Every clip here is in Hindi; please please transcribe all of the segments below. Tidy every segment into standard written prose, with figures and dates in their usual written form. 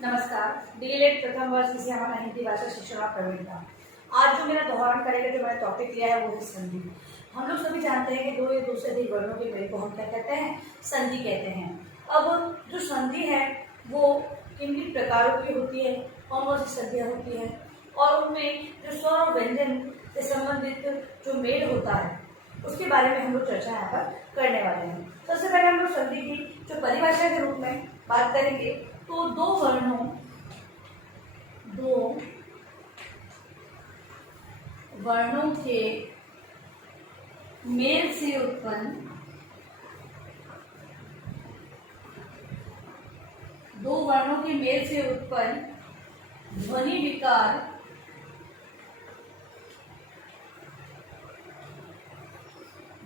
नमस्कार। डीएलएड प्रथम वर्ष से हमारा हिंदी भाषा शिक्षण प्रवीण था। आज जो मेरा दोहरान करेगा जो मैंने टॉपिक लिया है वो है संधि। हम लोग सभी जानते हैं कि दो या दो से अधिक वर्णों के मेल को हम क्या कहते हैं, संधि कहते हैं। अब जो संधि है वो किन किन प्रकारों की होती है, कौन कौन सी संधियाँ होती है और उनमें जो स्वर और व्यंजन से संबंधित जो मेल होता है उसके बारे में हम लोग चर्चा यहाँ पर करने वाले हैं। सबसे पहले हम लोग संधि की जो परिभाषा के रूप में बात करेंगे तो दो वर्णों के मेल से उत्पन्न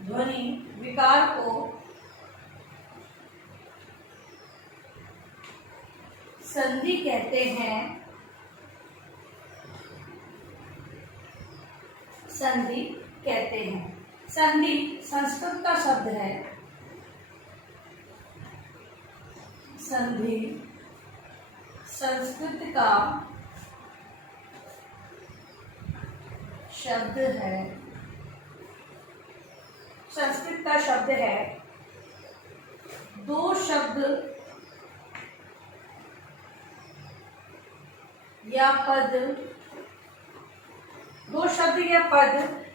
ध्वनि विकार को संधि कहते हैं। संधि संस्कृत का शब्द है। संधि संस्कृत का शब्द है। दो शब्द या पद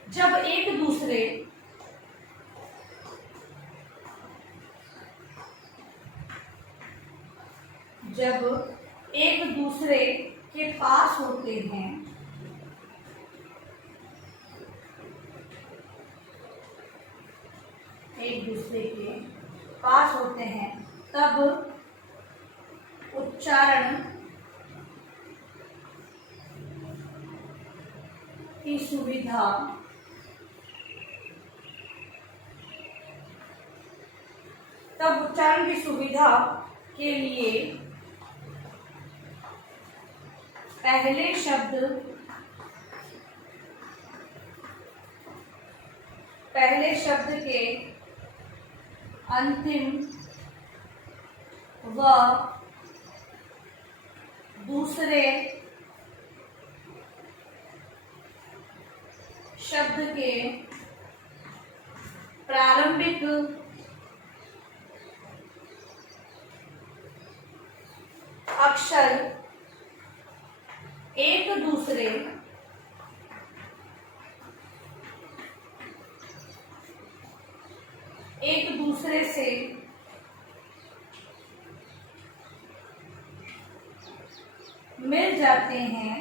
जब एक दूसरे के पास होते हैं तब उच्चारण की सुविधा के लिए पहले शब्द के अंतिम व दूसरे शब्द के प्रारंभिक अक्षर एक दूसरे से मिल जाते हैं।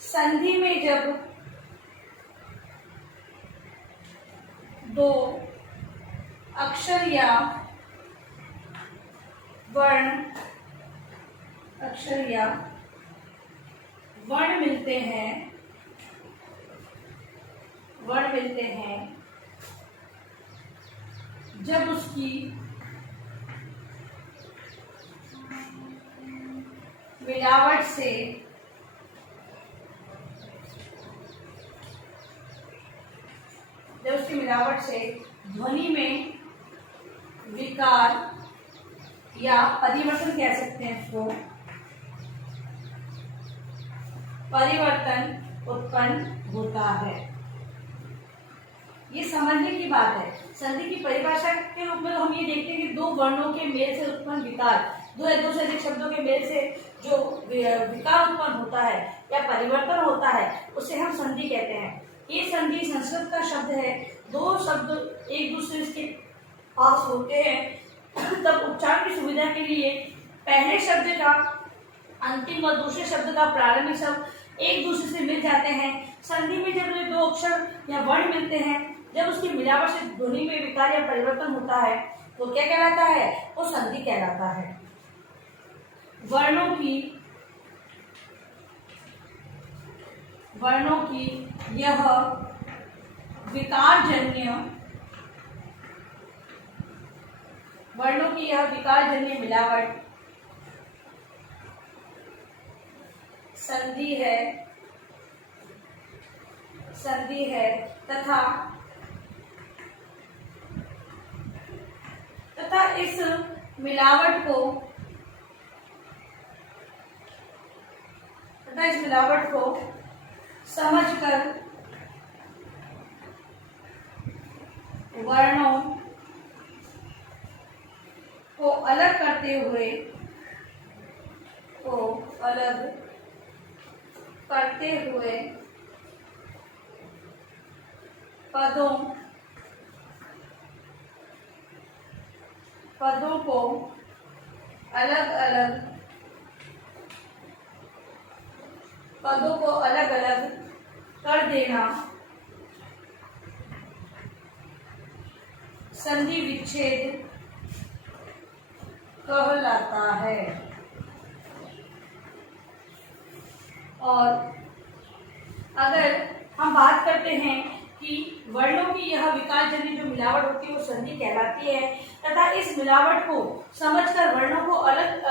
संधि में जब दो अक्षर या वर्ण मिलते हैं जब उसकी मिलावट से ध्वनि में विकार या परिवर्तन कह सकते हैं इसको, परिवर्तन उत्पन्न होता है। ये समझने की बात है। संधि की परिभाषा के रूप में हम ये देखते हैं कि दो वर्णों के मेल से उत्पन्न विकार, दो या दो से अधिक शब्दों के मेल से जो विकार उत्पन्न होता है या परिवर्तन होता है उसे हम संधि कहते हैं। ये संधि संस्कृत का शब्द है। दो शब्द एक दूसरे के पास होते हैं तब उच्चारण की सुविधा के लिए पहले शब्द का अंतिम और दूसरे शब्द का प्रारंभिक शब्द एक दूसरे से मिल जाते हैं। संधि में जब ये दो अक्षर या वर्ण मिलते हैं, जब उसकी मिलावट से ध्वनि में विकार या परिवर्तन होता है तो क्या कहलाता है, वो संधि कहलाता है। वर्णों की यह विकारजन्य मिलावट संधि है तथा इस मिलावट को समझकर वर्णों को अलग करते हुए पदों को अलग अलग कर देना संधि विच्छेद कहलाता है। और अगर हम बात करते हैं कि वर्णों की यह विकास जनित जो मिलावट होती है वो संधि कहलाती है, तथा इस मिलावट को समझकर वर्णों को अलग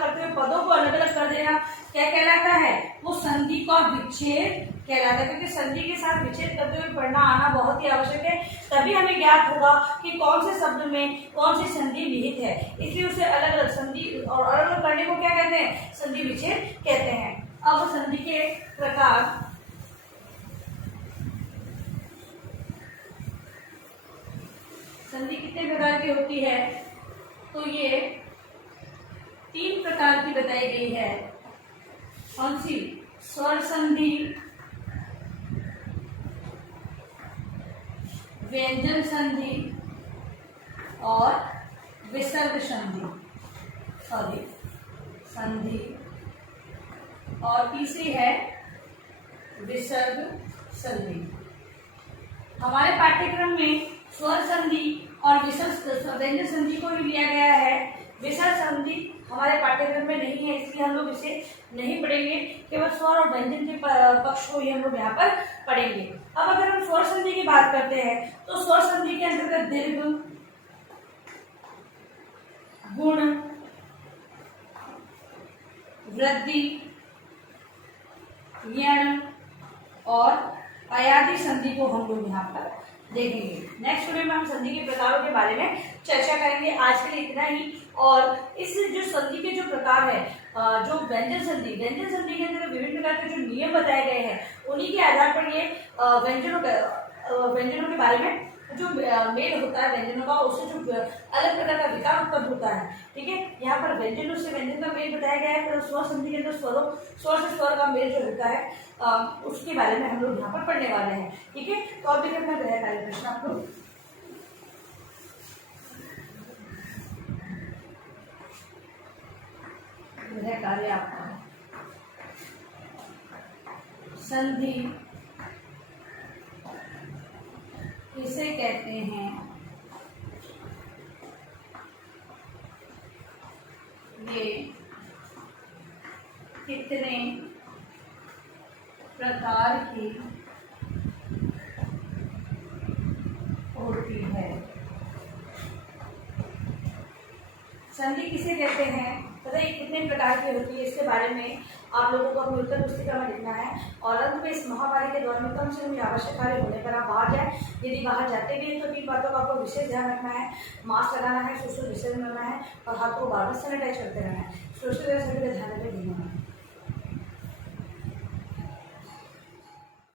करते हुए पदों को अलग अलग कर देना क्या कहलाता है? वो संधि का विच्छेद कहलाता है। क्योंकि संधि के साथ विच्छेद करते हुए पढ़ना आना बहुत ही आवश्यक है, तभी हमें ज्ञात होगा कि कौन से शब्द में कौन सी संधि निहित है। इसलिए उसे अलग अलग संधि और अलग अलग करने को क्या कहते हैं? संधि विच्छेद कहते हैं। अब संधि के प्रकार, संधि कितने प्रकार की होती है? तो ये 3 प्रकार की बताई गई है। कौन सी? स्वर संधि, व्यंजन संधि और विसर्ग संधि और तीसरी है विसर्ग संधि। हमारे पाठ्यक्रम में स्वर संधि और व्यंजन संधि को ही लिया गया है। विसर्ग संधि हमारे पाठ्यक्रम में नहीं है, इसलिए हम लोग इसे नहीं पढ़ेंगे। केवल स्वर और व्यंजन के पक्ष को ही हम लोग यहाँ पर पढ़ेंगे। अब अगर हम स्वर संधि की बात करते हैं तो स्वर संधि के अंतर्गत दीर्घ, गुण, वृद्धि, यण और अयादि संधि को हम लोग यहाँ पर देखेंगे। नेक्स्ट वीडियो में हम संधि के प्रकारों के बारे में चर्चा करेंगे। आज के लिए इतना ही। और इस जो संधि के जो प्रकार है, जो व्यंजन संधि के अंदर विभिन्न प्रकार के जो नियम बताए गए हैं, उन्हीं के आधार पर ये व्यंजनों के बारे में जो मेल होता है व्यंजनों का, उससे जो अलग प्रकार का विकार उत्पन्न होता है। ठीक है, यहाँ पर व्यंजनों से व्यंजन का मेल बताया गया है। स्वर संधि के अंदर स्वर से स्वर का मेल जो होता है उसके बारे में हम लोग यहाँ पर पढ़ने वाले हैं। ठीक है, तो अब देखिए अपना गृह कार्य प्रश्न आप लोग। गृह कार्य आपका संधि किसे कहते हैं? ये कितने प्रकार की होती है? संधि किसे कहते हैं, पता है कितने प्रकार की होती है, इसके बारे में आप लोगों को अपनी उत्तर पुस्तिका में लिखना है। और अंत में इस महामारी के दौरान में कम से कम आवश्यक कार्य होने पर आप बाहर जाए। यदि बाहर जाते भी हैं तो 3 बातों का आपको विशेष ध्यान रखना है। मास्क लगाना है, सोशल डिस्टेंस करना है और हाथ को बार बार सैनिटाइज करते रहना है। सोशल ध्यान देना है।